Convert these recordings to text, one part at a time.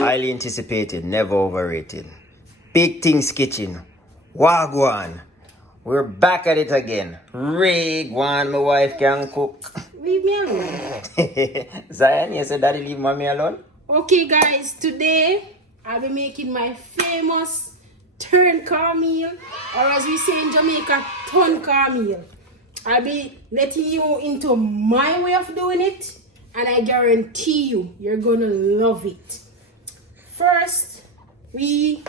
Highly anticipated, never overrated. Big Things Kitchen. Wagwan. We're back at it again. Rig-wan, my wife can cook. Leave me alone. Zion, you said daddy leave mommy alone? Okay guys, today I'll be making my famous tun cornmeal, or as we say in Jamaica, tun cornmeal. I'll be letting you into my way of doing it, and I guarantee you're gonna love it. First, we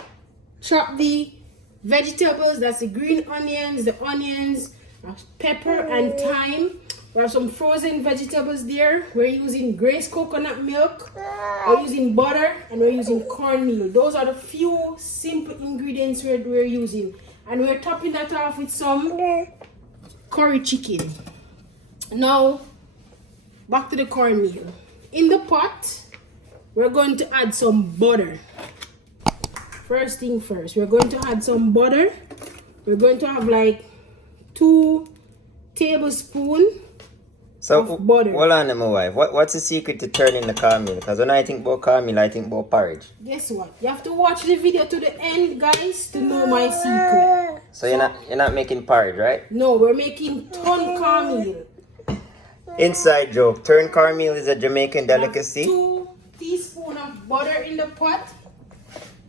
chop the vegetables. That's the green onions, pepper and thyme. We have some frozen vegetables there. We're using Grace coconut milk, we're using butter, and we're using cornmeal. Those are the few simple ingredients we're using. And we're topping that off with some curry chicken. Now, back to the cornmeal. In the pot, we're going to add some butter. First thing first, we're going to add some butter. We're going to have like 2 tablespoons of butter. Hold on, my wife. What's the secret to turning the cornmeal? Because when I think about cornmeal, I think about porridge. Guess what? You have to watch the video to the end, guys, to know my secret. So you're not making porridge, right? No, we're making tun cornmeal. Inside joke. Tun cornmeal is a Jamaican delicacy. 2 teaspoons of butter in the pot.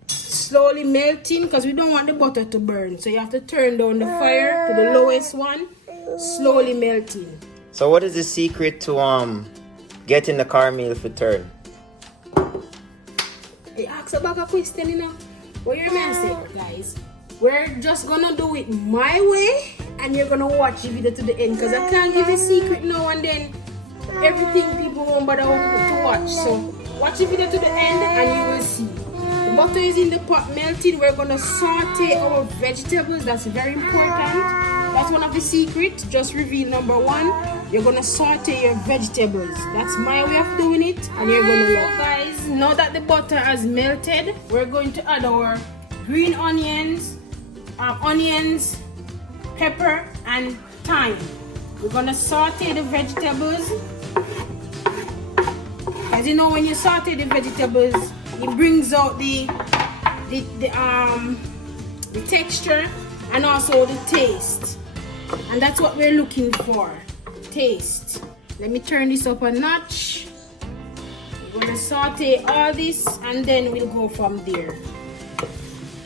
Slowly melting, because we don't want the butter to burn. So you have to turn down the fire to the lowest one. Slowly melting. So what is the secret to getting the cornmeal to turn? I ask about a question, you know. What you're gonna say, guys? We're just gonna do it my way, and you're gonna watch the video to the end, because I can't give a secret now and then everything people won't bother to watch. So watch the video to the end and you will see. The butter is in the pot melting. We're gonna saute our vegetables. That's very important. That's one of the secrets. Just reveal number 1. You're gonna saute your vegetables. That's my way of doing it, and you're gonna love. Guys, now that the butter has melted, we're going to add our green onions, pepper, and thyme. We're gonna saute the vegetables. As you know, when you saute the vegetables, it brings out the texture and also the taste, and that's what we're looking for. Taste. Let me turn this up a notch. We're gonna saute all this, and then we'll go from there.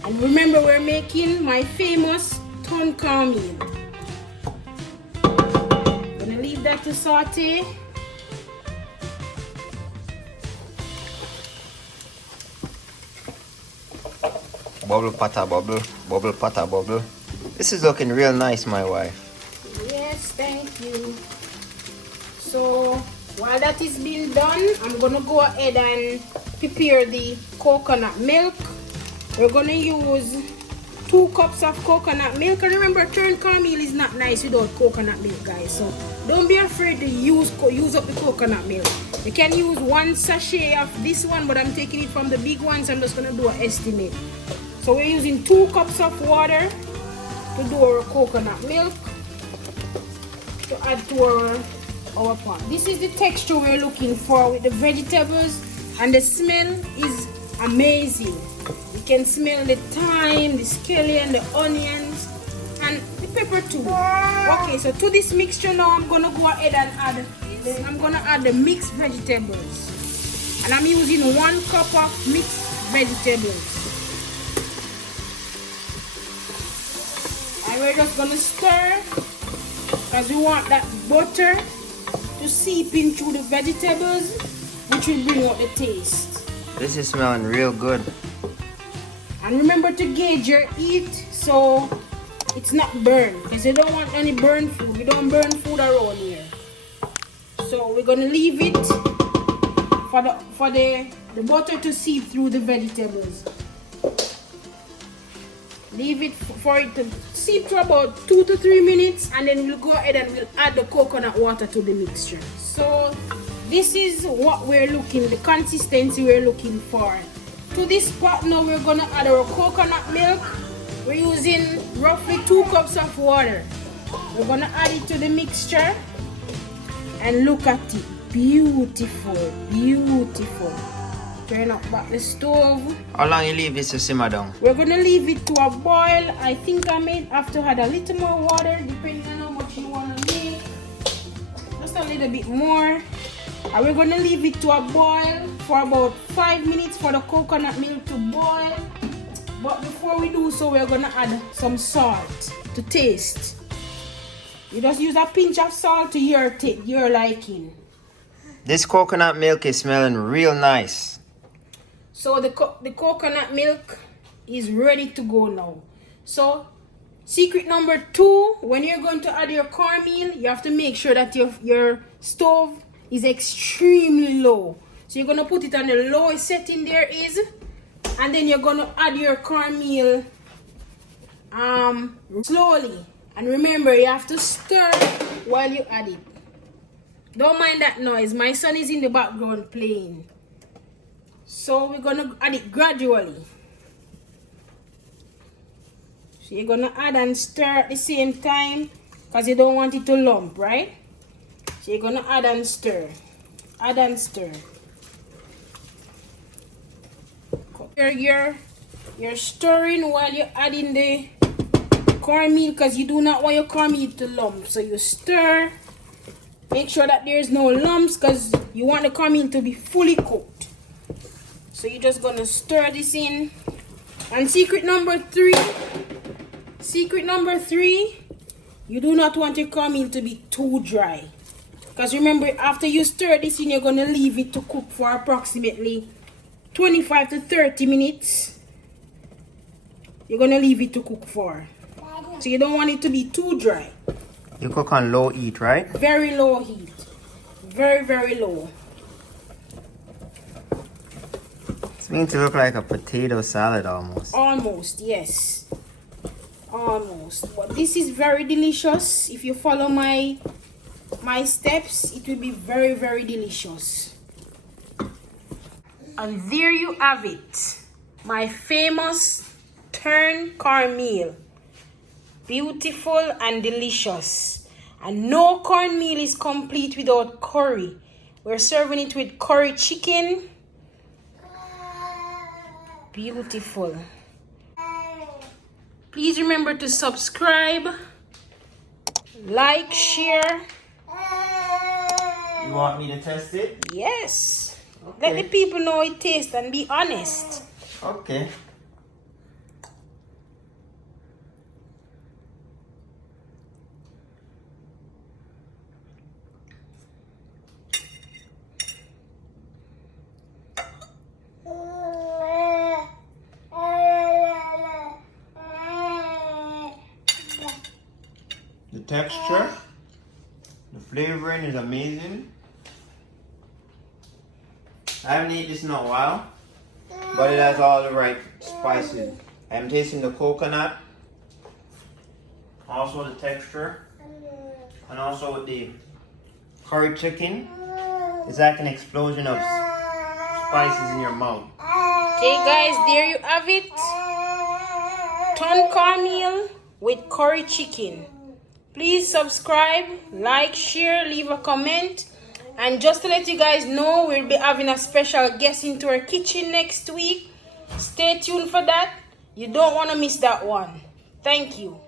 And remember, we're making my famous tun cornmeal. Gonna leave that to saute. Bubble pata bubble, bubble pata bubble. This is looking real nice, my wife. Yes, thank you. So while that is being done, I'm gonna go ahead and prepare the coconut milk. We're gonna use 2 cups of coconut milk. And remember, tun cornmeal is not nice without coconut milk, guys. So don't be afraid to use up the coconut milk. You can use 1 sachet of this one, but I'm taking it from the big one, so I'm just gonna do an estimate. So we're using 2 cups of water to do our coconut milk to add to our pot. This is the texture we're looking for with the vegetables, and the smell is amazing. You can smell the thyme, the scallion, the onions, and the pepper too. Okay, so to this mixture now, I'm gonna go ahead and add the mixed vegetables, and I'm using 1 cup of mixed vegetables. And we're just gonna stir, because we want that butter to seep in through the vegetables, which will bring out the taste. This is smelling real good. And remember to gauge your heat so it's not burned, because you don't want any burnt food. We don't burn food around here. So we're gonna leave it for the butter to seep through the vegetables. Leave it for it to seep for about 2 to 3 minutes, and then we'll go ahead and we'll add the coconut water to the mixture. So this is what we're looking, the consistency we're looking for. To this pot now, we're gonna add our coconut milk. We're using roughly 2 cups of water. We're gonna add it to the mixture, And look at it. Beautiful, beautiful. Turn up back the stove. How long you leave this to simmer down? We're gonna leave it to a boil. I think I may have to add a little more water depending on how much you wanna make. Just a little bit more. And we're gonna leave it to a boil for about 5 minutes for the coconut milk to boil. But before we do so, we're gonna add some salt to taste. You just use a pinch of salt to your liking. This coconut milk is smelling real nice. So the coconut milk is ready to go now. So secret number 2, when you're going to add your cornmeal, you have to make sure that your stove is extremely low. So you're gonna put it on the lowest setting there is, and then you're gonna add your cornmeal slowly. And remember, you have to stir while you add it. Don't mind that noise. My son is in the background playing. So we're gonna add it gradually. So you're gonna add and stir at the same time because you don't want it to lump, right? So you're gonna add and stir. Add and stir. You're stirring while you're adding the cornmeal because you do not want your cornmeal to lump. So you stir. Make sure that there's no lumps because you want the cornmeal to be fully cooked. So you're just gonna stir this in. And secret number 3, you do not want your cornmeal to be too dry. Because remember, after you stir this in, you're gonna leave it to cook for approximately 25 to 30 minutes. You're gonna leave it to cook for. So you don't want it to be too dry. You cook on low heat, right? Very low heat. Very, very low. It's beginning to look like a potato salad almost. Almost, yes. Almost. But this is very delicious. If you follow my steps, it will be very, very delicious. And there you have it. My famous tun cornmeal. Beautiful and delicious. And no cornmeal is complete without curry. We're serving it with curry chicken. Beautiful. Please remember to subscribe, like, share. You want me to test it? Yes. Okay. Let the people know it tastes and be honest. Okay. The texture, the flavoring is amazing. I haven't eaten this in a while, but it has all the right spices. I'm tasting the coconut, also the texture, and also the curry chicken. It's like an explosion of spices in your mouth. Okay guys, there you have it. Tun cornmeal with curry chicken. Please subscribe, like, share, leave a comment. And just to let you guys know, we'll be having a special guest into our kitchen next week. Stay tuned for that. You don't want to miss that one. Thank you.